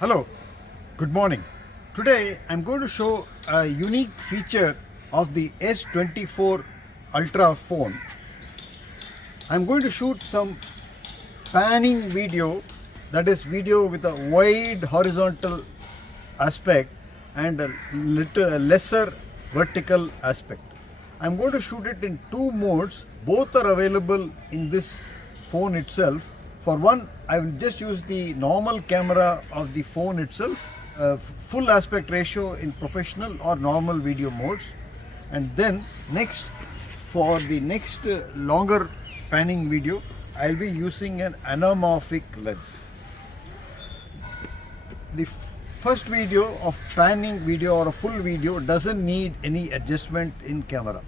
Hello, good morning. Today I'm going to show a unique feature of the S24 Ultra phone. I'm going to shoot some panning video, that is video with a wide horizontal aspect and a little lesser vertical aspect. I'm going to shoot it in two modes. Both are available in this phone itself. For one, I will just use the normal camera of the phone itself, full aspect ratio in professional or normal video modes. And then next, for the next longer panning video, I'll be using an anamorphic lens. The first video of panning video or a full video doesn't need any adjustment in camera.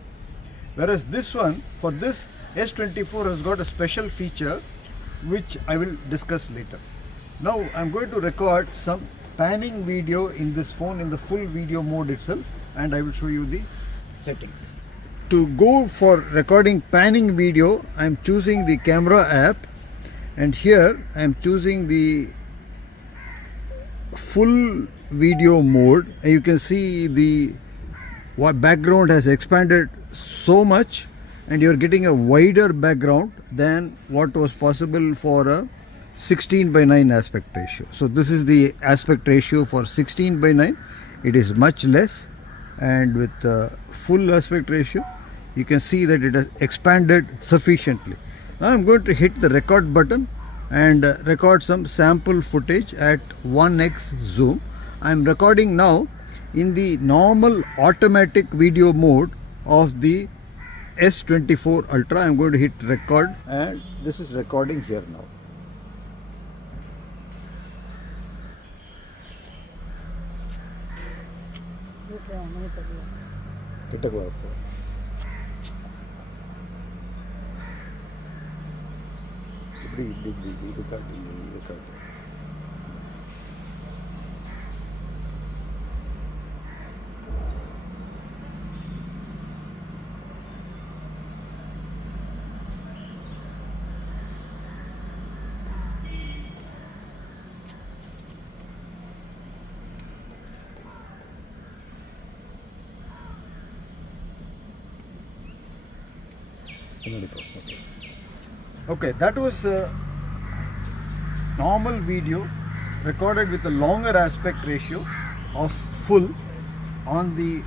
Whereas this one, for this, S24 has got a special feature which I will discuss later. Now I'm going to record some panning video in this phone in the full video mode itself, and I will show you the settings. To go for recording panning video, I'm choosing the camera app, and here I'm choosing the full video mode. And you can see the background has expanded so much, and you're getting a wider background than what was possible for a 16:9 aspect ratio. So this is the aspect ratio for 16:9. It is much less, and with full aspect ratio you can see that it has expanded sufficiently. Now I'm going to hit the record button and record some sample footage at 1x zoom. I'm recording now in the normal automatic video mode of the S24 Ultra. I'm going to hit record, and this is recording here now. Okay, that was a normal video recorded with a longer aspect ratio of full on the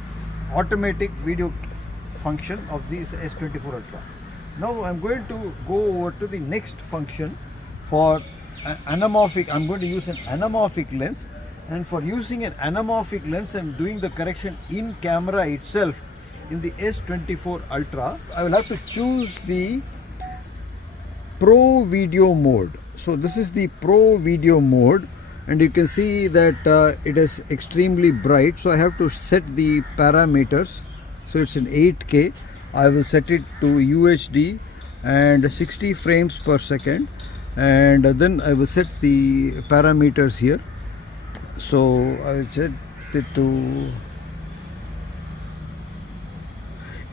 automatic video function of the S24 Ultra. Now I'm going to go over to the next function for anamorphic. I'm going to use an anamorphic lens, and for using an anamorphic lens and doing the correction in camera itself in the S24 Ultra, I will have to choose the Pro Video mode. So this is the Pro Video mode, and you can see that it is extremely bright. So I have to set the parameters. So it's in 8K. I will set it to UHD and 60 frames per second, and then I will set the parameters here. So I will set it to, you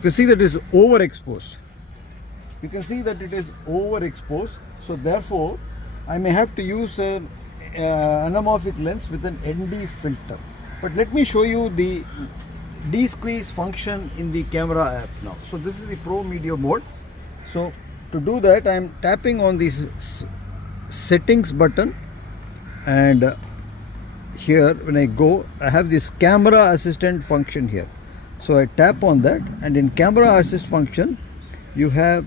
can see that it is overexposed. You can see that it is overexposed. So therefore, I may have to use an anamorphic lens with an ND filter. But let me show you the desqueeze function in the camera app now. So this is the Pro Media mode. So to do that, I am tapping on this settings button, and here when I go, I have this camera assistant function here. So I tap on that, and in camera assist function you have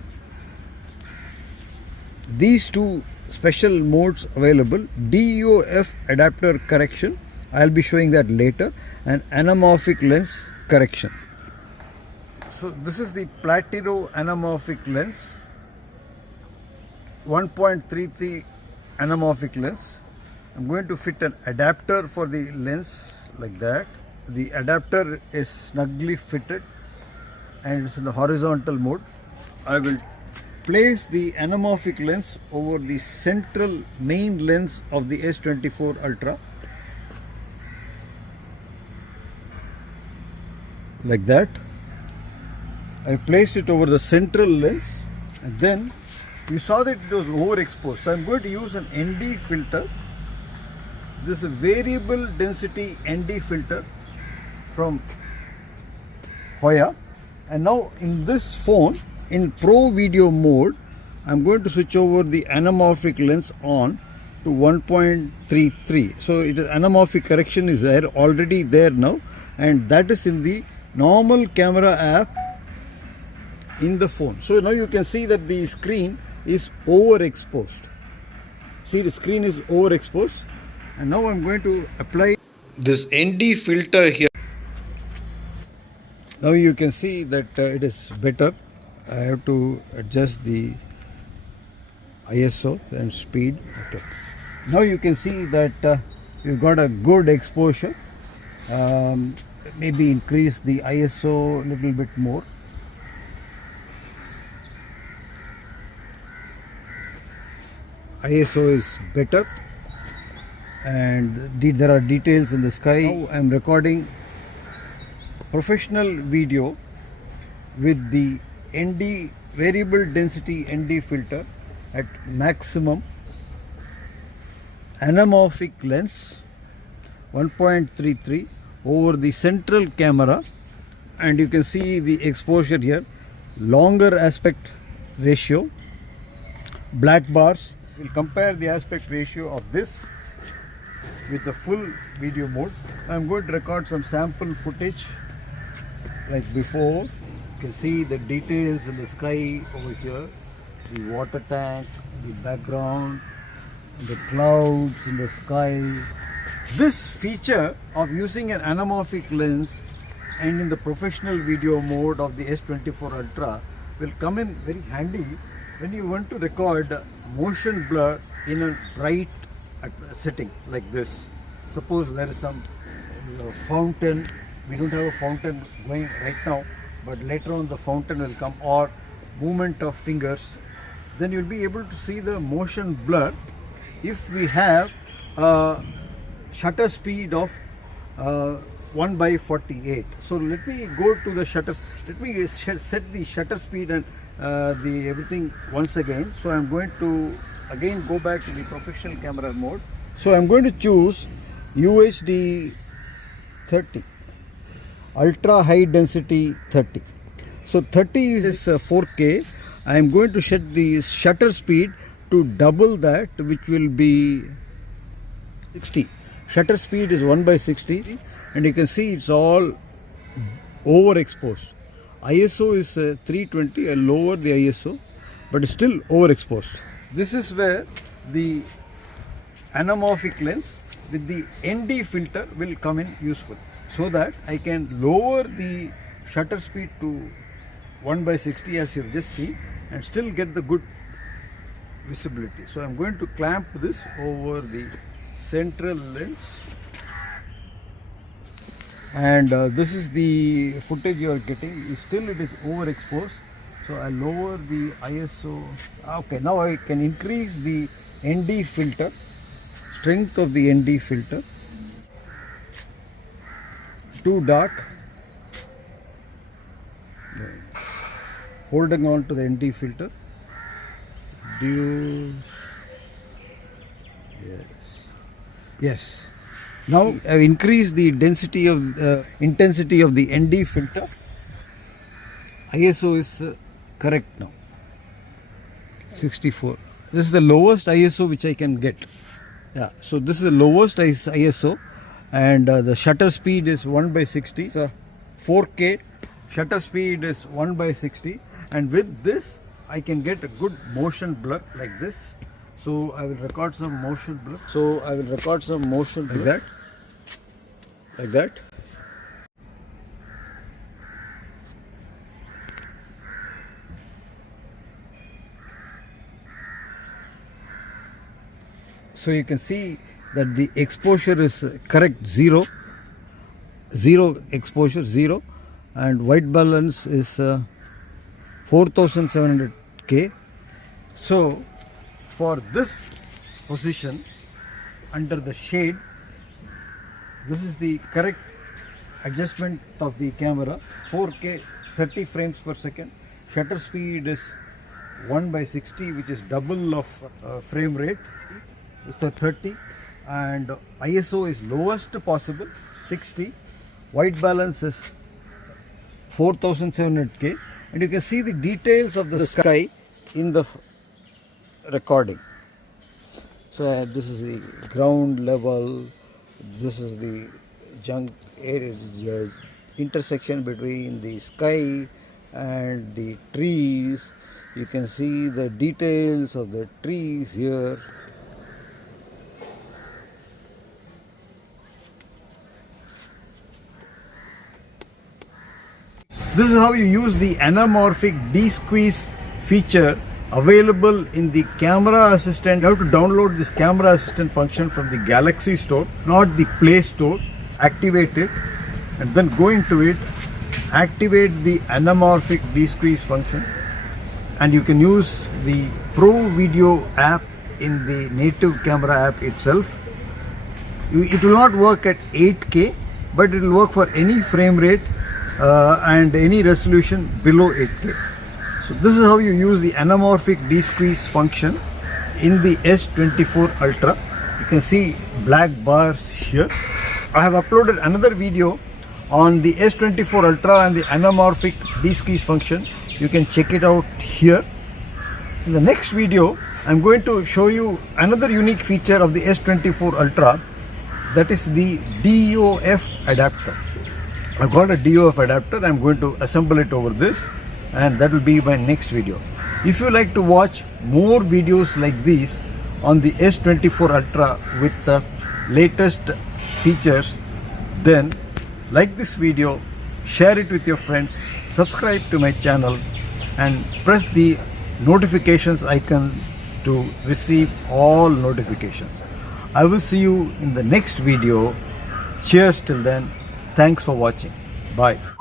these two special modes available: DOF adapter correction, I'll be showing that later, and anamorphic lens correction. So this is the Platino anamorphic lens, 1.33 anamorphic lens. I'm going to fit an adapter for the lens like that. The adapter is snugly fitted and it's in the horizontal mode. I will place the anamorphic lens over the central main lens of the S24 Ultra like that. I placed it over the central lens, and then you saw that it was overexposed. So I'm going to use an ND filter this variable density ND filter from Hoya. And now in this phone, in Pro Video mode, I'm going to switch over the anamorphic lens on to 1.33. So it is anamorphic correction is there already there now, and that is in the normal camera app in the phone. So now you can see that the screen is overexposed. See, the screen is overexposed, and now I'm going to apply this ND filter here. Now you can see that it is better. I have to adjust the ISO and speed. Okay. Now you can see that we've got a good exposure. Maybe increase the ISO a little bit more. ISO is better, and there are details in the sky. Now I'm recording professional video with the ND variable density ND filter at maximum, anamorphic lens 1.33 over the central camera, and you can see the exposure here, longer aspect ratio, black bars. We'll compare the aspect ratio of this with the full video mode. I'm going to record some sample footage like before. You can see the details in the sky over here, the water tank, the background, the clouds in the sky. This feature of using an anamorphic lens and in the professional video mode of the S24 Ultra will come in very handy when you want to record motion blur in a bright setting like this. Suppose there is some fountain. We don't have a fountain going right now, but later on the fountain will come, or movement of fingers. Then you'll be able to see the motion blur if we have a shutter speed of 1/48. So let me go to the shutters. Let me set the shutter speed and the everything once again. So I'm going to again go back to the professional camera mode. So I'm going to choose UHD 30, ultra high density 30. So 30 is 4K. I am going to set the shutter speed to double that, which will be 60. Shutter speed is 1/60, and you can see it's all overexposed. ISO is 320. I'll lower the ISO, but it's still overexposed. This is where the anamorphic lens with the ND filter will come in useful, so that I can lower the shutter speed to 1/60 as you've just seen and still get the good visibility. So I'm going to clamp this over the central lens, and this is the footage you are getting. Still it is overexposed, so I lower the ISO. Okay, now I can increase the ND filter, strength of the ND filter. Too dark. Holding on to the ND filter. Yes. Now I've increased the density of intensity of the ND filter. ISO is correct now. 64. This is the lowest ISO which I can get. Yeah. So this is the lowest ISO, and the shutter speed is 1/60. So 4K shutter speed is 1/60, and with this I can get a good motion blur like this. So I will record some motion blur. Like that. So you can see that the exposure is correct, zero exposure, zero, and white balance is 4700K. So for this position under the shade, this is the correct adjustment of the camera. 4K 30 frames per second. Shutter speed is 1/60, which is double of frame rate. It's the 30. and ISO is lowest possible 60, white balance is 4700K, and you can see the details of the sky in the recording. So this is the ground level, this is the junk area, intersection between the sky and the trees. You can see the details of the trees here. This is how you use the anamorphic desqueeze feature available in the camera assistant. You have to download this camera assistant function from the Galaxy store, not the Play store. Activate it and then go into it, activate the anamorphic desqueeze function, and you can use the Pro Video app in the native camera app itself. It will not work at 8K, but it will work for any frame rate and any resolution below 8K. So this is how you use the anamorphic desqueeze function in the S24 Ultra. You can see black bars here. I have uploaded another video on the S24 Ultra and the anamorphic desqueeze function. You can check it out here. In the next video, I'm going to show you another unique feature of the S24 Ultra, that is the DOF adapter. I've got a DOF adapter. I'm going to assemble it over this, and that will be my next video. If you like to watch more videos like these on the S24 Ultra with the latest features, then like this video, share it with your friends, subscribe to my channel, and press the notifications icon to receive all notifications. I will see you in the next video. Cheers till then. Thanks for watching. Bye.